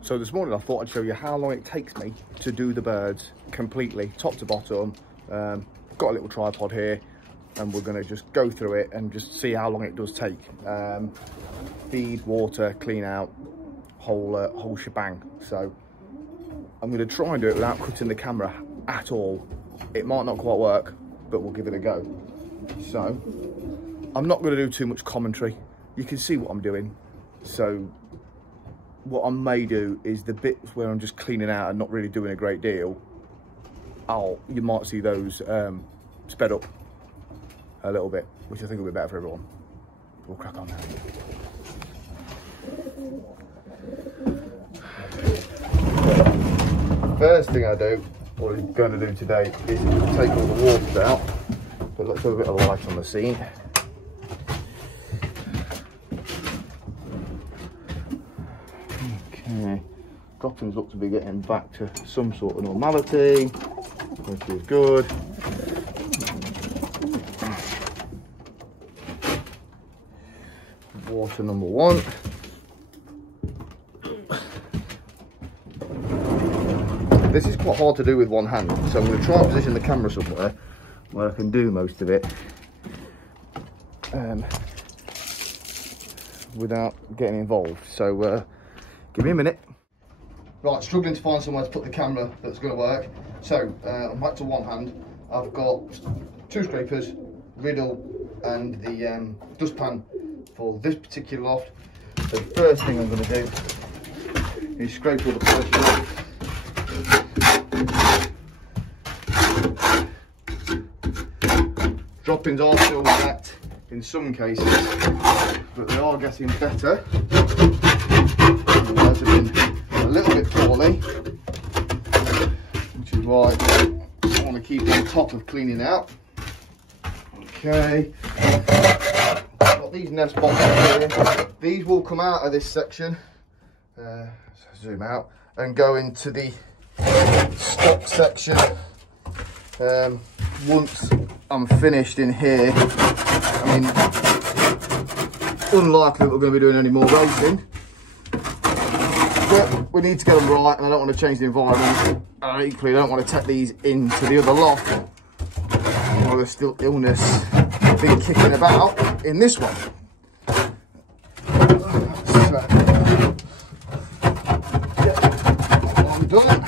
So this morning I thought I'd show you how long it takes me to do the birds completely, top to bottom. Got a little tripod here and we're going to just go through it and just see how long it does take. Feed, water, clean out, whole shebang. So I'm going to try and do it without cutting the camera at all. It might not quite work, but we'll give it a go. So I'm not going to do too much commentary. You can see what I'm doing. So what I may do is the bits where I'm just cleaning out and not really doing a great deal, you might see those sped up a little bit, which I think will be better for everyone. We'll crack on now. First thing I do, what I'm going to do today, is take all the waters out. So let's have a bit of light on the scene. Okay, droppings look to be getting back to some sort of normality, which is good. Water number one. This is quite hard to do with one hand, so I'm going to try and position the camera somewhere where I can do most of it without getting involved. So give me a minute. Right, struggling to find somewhere to put the camera that's going to work. So I'm back to one hand. I've got 2 scrapers, riddle and the dustpan for this particular loft. So the first thing I'm going to do is scrape all the polish off. Droppings are still wet in some cases, but they are getting better. Those have been a little bit poorly, which is why I want to keep on top of cleaning out. Okay, got these nest boxes here. These will come out of this section, zoom out, and go into the stock section. Once I'm finished in here, I mean, unlikely that we're going to be doing any more racing, but we need to get them right, and I don't want to change the environment. Equally, I don't want to take these into the other loft while there's still illness being kicking about in this one. So, yeah, I'm done.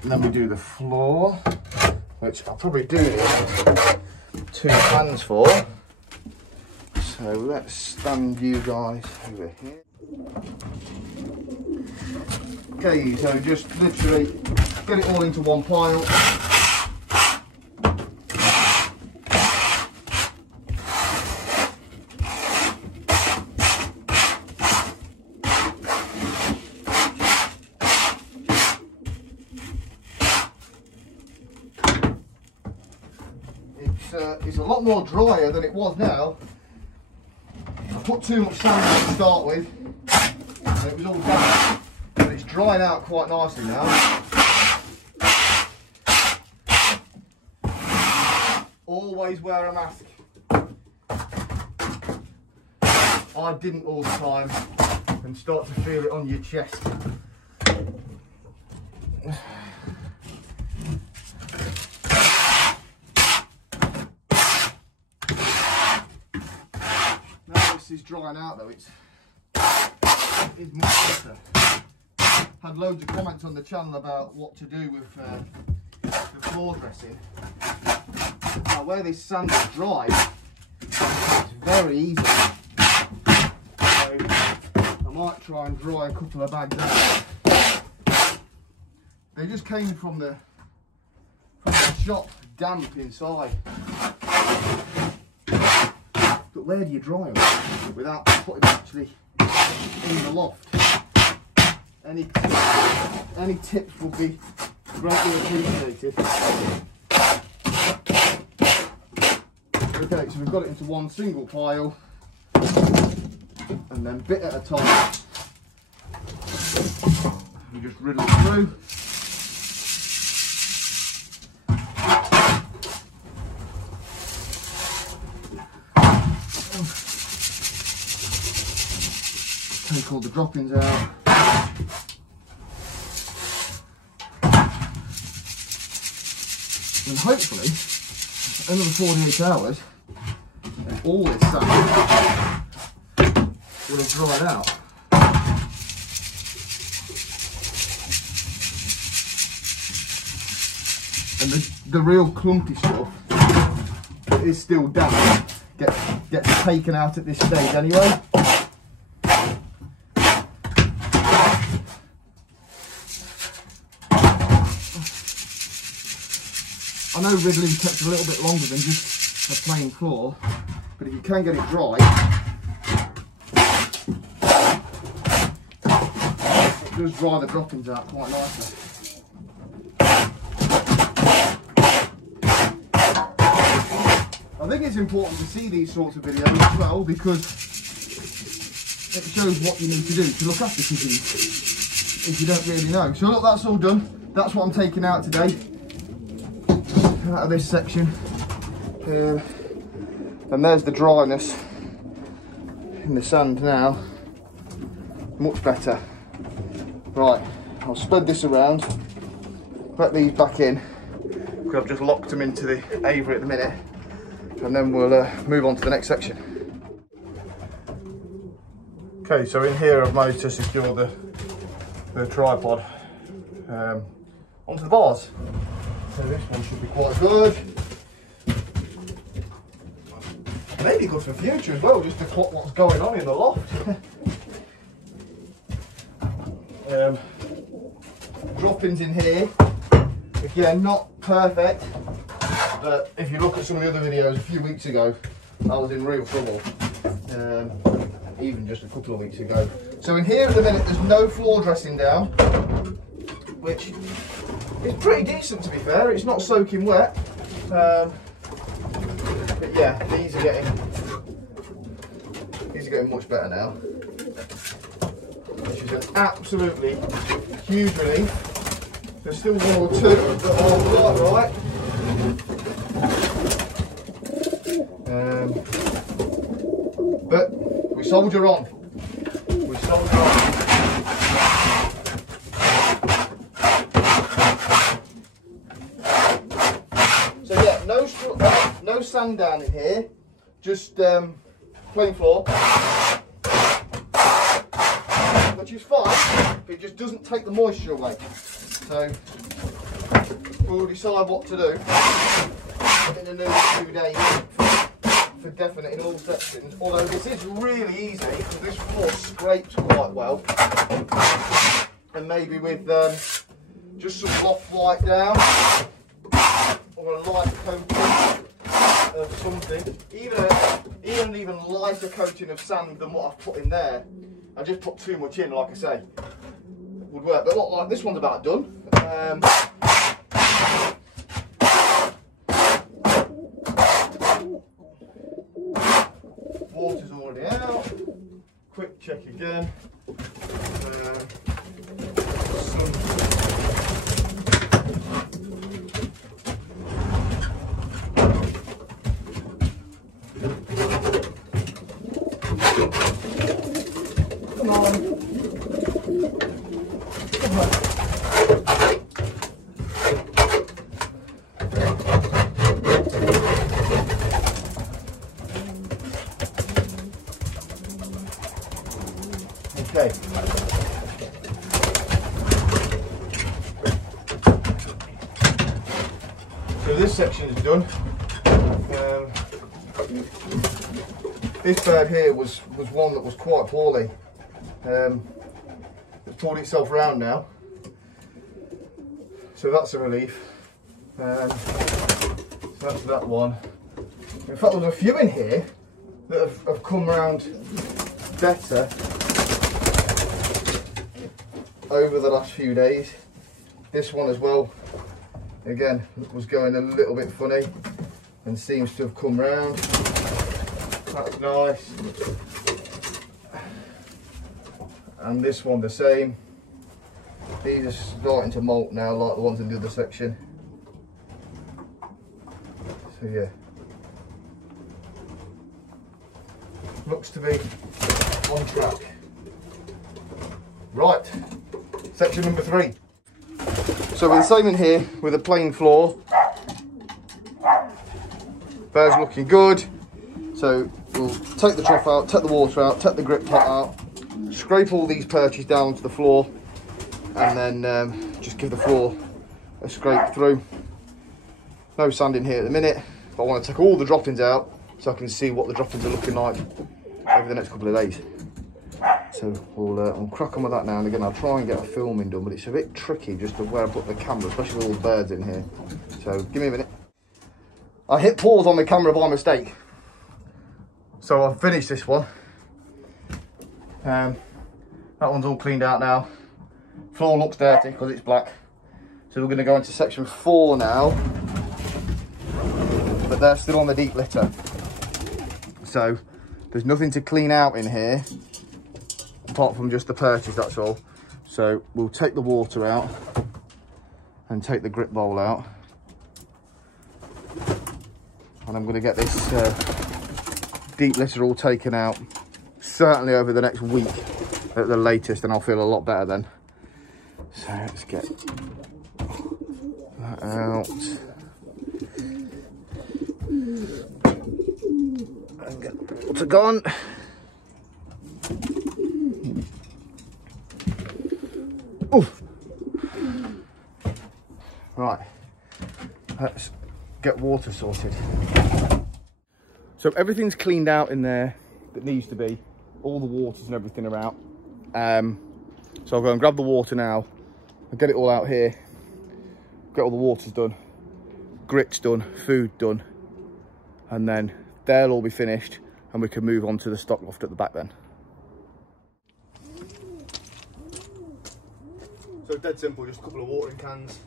And then we do the floor, which I'll probably do this 2 hands for. So let's stand you guys over here. Okay, so just literally get it all into one pile. It's a lot more drier than it was now. I put too much sand to start with, and it was all damp, but it's drying out quite nicely now. Always wear a mask. I didn't all the time, and start to feel it on your chest. Is drying out though, it's much better. Had loads of comments on the channel about what to do with the floor dressing. Now where this sand is dry, it's very easy. So I might try and dry a couple of bags out. They just came from the shop damp inside. But where do you dry them without putting them actually in the loft? Any tips will be greatly appreciated. Okay, so we've got it into one single pile, and then bit at a time, you just riddle it through. take all the droppings out. And hopefully, another 48 hours, all this sand will have dried out. And the real clumpy stuff is still damp, gets taken out at this stage anyway. I know riddling takes a little bit longer than just a plain floor, but if you can get it dry, it does dry the droppings out quite nicely. I think it's important to see these sorts of videos as well, because it shows what you need to do to look after pigeons if you don't really know. So look, that's all done. That's what I'm taking out today, out of this section. And there's the dryness in the sand now. Much better. Right, I'll spread this around, let these back in, because I've just locked them into the aviary at the minute. And then we'll move on to the next section. Okay, so in here I've managed to secure the tripod onto the bars. So this one should be quite good. Maybe good for future as well, just to plot what's going on in the loft. Droppings in here, again, not perfect. But if you look at some of the other videos a few weeks ago, I was in real trouble, even just a couple of weeks ago. So in here at the minute there's no floor dressing down, which is pretty decent to be fair. It's not soaking wet, but yeah, these are getting much better now, which is an absolutely huge relief. There's still one or two that aren't quite right. But we soldier on. We soldier on. So yeah, no sand down in here, just plain floor, which is fine, but it just doesn't take the moisture away. So we'll decide what to do in the next few days for definite in all sections. Although this is really easy because this floor scrapes quite well, and maybe with just some loft white down or a light coating of something, even an even lighter coating of sand than what I've put in there. I just put too much in, like I say, would work. But look, like this one's about done. Water's already out. Quick check again. Come on. Come on. Okay. So this section is done. This bird here was one that was quite poorly. It's pulled itself round now, so that's a relief. So that's that one. In fact, there's a few in here that have come round better over the last few days. This one as well, again, was going a little bit funny and seems to have come round. That's nice. And this one the same. These are starting to molt now, like the ones in the other section. So yeah, looks to be on track. Right, section number 3. So we're the same in here with a plain floor. Bird's looking good. So we'll take the trough out, take the water out, take the grip pot out, scrape all these perches down to the floor, and then just give the floor a scrape through. No sand in here at the minute, but I want to take all the droppings out so I can see what the droppings are looking like over the next couple of days. So we'll crack on with that now, and again I'll try and get a filming done, but it's a bit tricky just to where I put the camera, especially with all the birds in here. So give me a minute. I hit pause on the camera by mistake, so I've finished this one. That one's all cleaned out now. Floor looks dirty because it's black, so we're going to go into section 4 now, but they're still on the deep litter, so there's nothing to clean out in here apart from just the perches, that's all. So we'll take the water out and take the grip bowl out, and I'm going to get this deep litter all taken out certainly over the next week at the latest, and I'll feel a lot better then. So let's get that out and get the water gone. Oof. Right, let's get water sorted. So everything's cleaned out in there that needs to be. All the waters and everything are out. So I'll go and grab the water now. I'll get it all out here. Get all the waters done, grits done, food done, and then they'll all be finished and we can move on to the stock loft at the back then. So dead simple, just a couple of watering cans.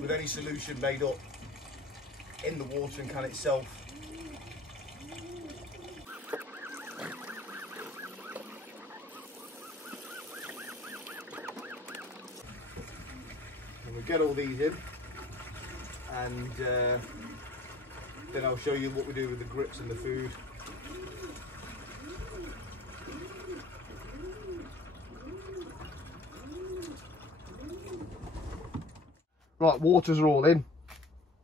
With any solution made up in the watering can itself. And we'll get all these in, and then I'll show you what we do with the grits and the food. Right, waters are all in.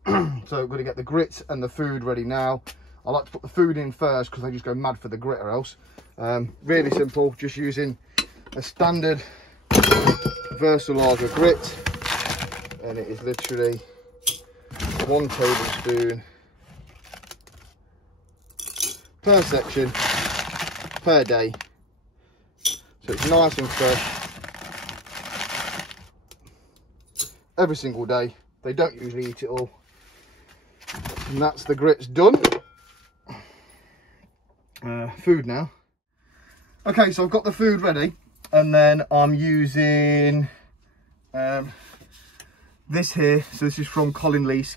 So we're going to get the grits and the food ready now. I like to put the food in first because I just go mad for the grit or else. Really simple, just using a standard Versalager grit, and it is literally 1 tablespoon per section per day. So it's nice and fresh every single day. They don't usually eat it all. And that's the grits done. Food now. Okay, so I've got the food ready, and then I'm using this here. So this is from Colin Leask,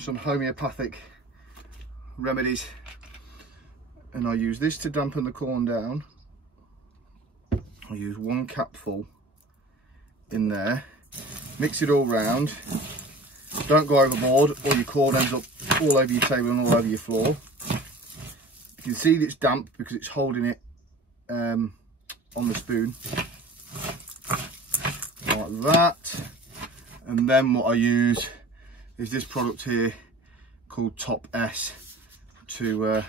some homeopathic remedies, and I use this to dampen the corn down. I use 1 capful in there. Mix it all round. Don't go overboard or your corn ends up all over your table and all over your floor. You can see that it's damp because it's holding it on the spoon like that. And then what I use is this product here called Top S to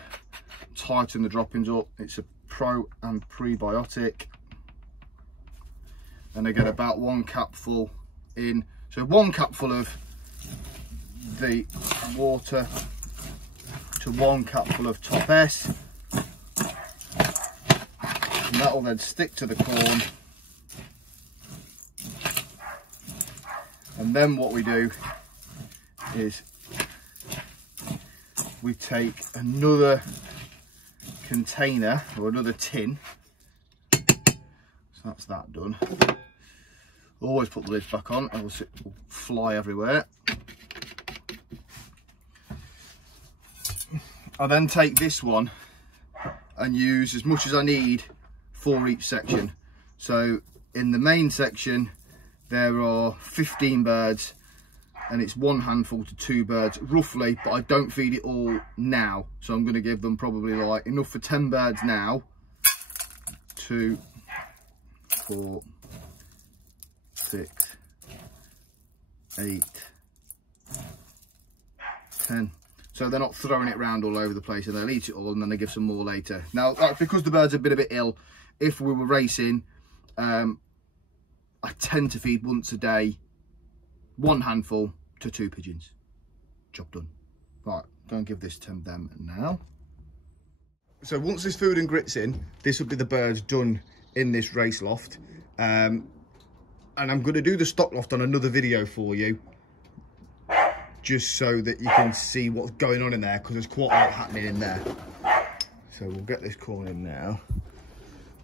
tighten the droppings up. It's a pro and prebiotic, and I get about 1 capful in. So 1 capful of the water to 1 capful of Top S, and that will then stick to the corn. And then what we do is we take another container or another tin. So that's that done. Always put the lid back on, else it will fly everywhere. I then take this one and use as much as I need for each section. So in the main section there are 15 birds, and it's 1 handful to 2 birds roughly, but I don't feed it all now, so I'm going to give them probably like enough for 10 birds now. 2, 4, 6, 8, 10. So they're not throwing it around all over the place, and they'll eat it all and then they give some more later. Now, because the birds have been a bit ill, if we were racing, I tend to feed once a day, 1 handful to 2 pigeons. Job done. Right, go and give this to them now. So once this food and grit's in, this will be the birds done in this race loft. And I'm going to do the stock loft on another video for you, just so that you can see what's going on in there, because there's quite a lot happening in there. So we'll get this corn in now.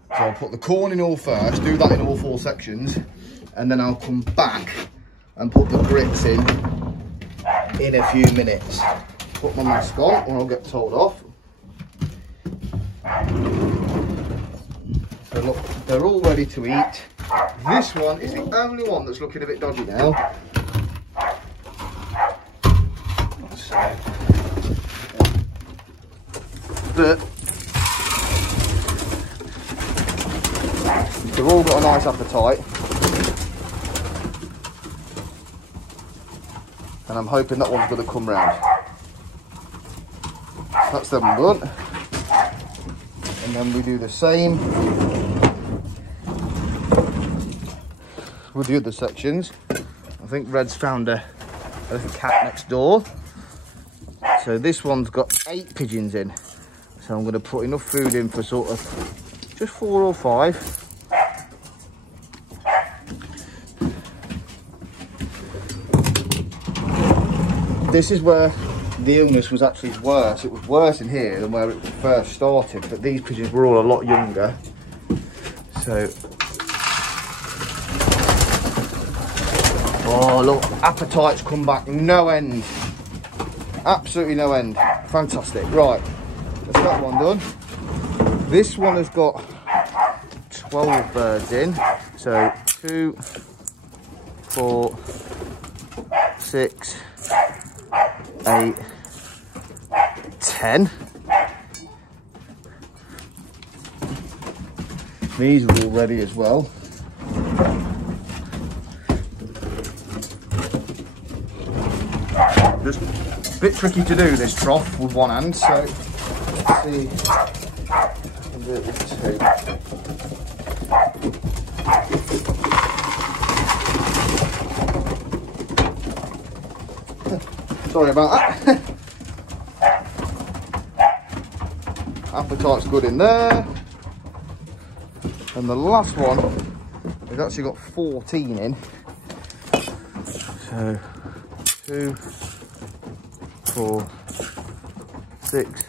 So I'll put the corn in all first, do that in all 4 sections, and then I'll come back and put the grits in a few minutes. Put my mask on or I'll get told off. So look, they're all ready to eat. This one is the only one that's looking a bit dodgy now. So, but they've all got a nice appetite, and I'm hoping that one's going to come round. That's them done, and then we do the same with the other sections. I think Red's found a little cat next door, so this one's got 8 pigeons in, so I'm going to put enough food in for sort of just 4 or 5. This is where the illness was actually worse. It was worse in here than where it first started, but these pigeons were all a lot younger. So, oh look, appetites come back, no end. Absolutely no end. Fantastic. Right, that's that one done. This one has got 12 birds in. So 2, 4, 6, 8, 10. These are all ready as well. Just a bit tricky to do this trough with one hand, so let's see. I'll do it with 2. Sorry about that. Appetite's good in there. And the last one has actually got 14 in. So 2, 4, 6,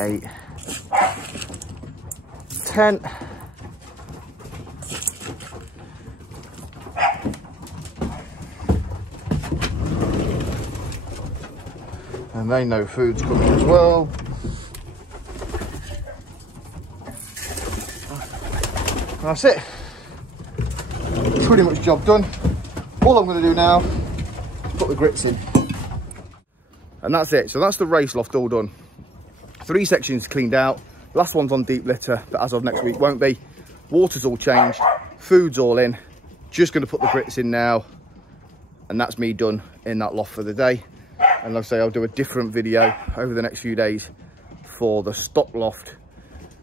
8, 10. And they know food's coming as well. That's it. Pretty much job done. All I'm going to do now is put the grits in. And that's it. So that's the race loft all done. 3 sections cleaned out. Last one's on deep litter, but as of next week won't be. Water's all changed. Food's all in. Just going to put the grits in now. And that's me done in that loft for the day. And like I say, I'll do a different video over the next few days for the stock loft.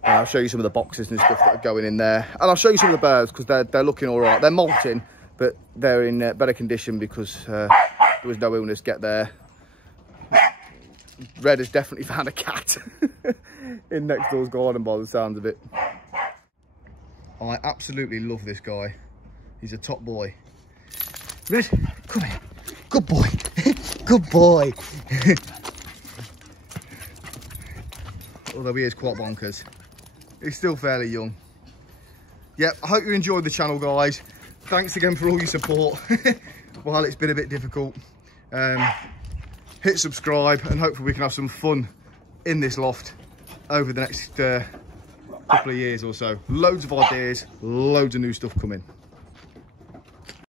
And I'll show you some of the boxes and stuff that are going in there. And I'll show you some of the birds because they're looking all right. They're molting, but they're in better condition because there was no illness get there. Red has definitely found a cat in next door's garden by the sounds of it. I absolutely love this guy. He's a top boy. Red, come here. Good boy. Good boy. Although he is quite bonkers. He's still fairly young. Yeah, I hope you enjoyed the channel, guys. Thanks again for all your support while it's been a bit difficult. Hit subscribe and hopefully we can have some fun in this loft over the next couple of years or so. Loads of ideas, loads of new stuff coming.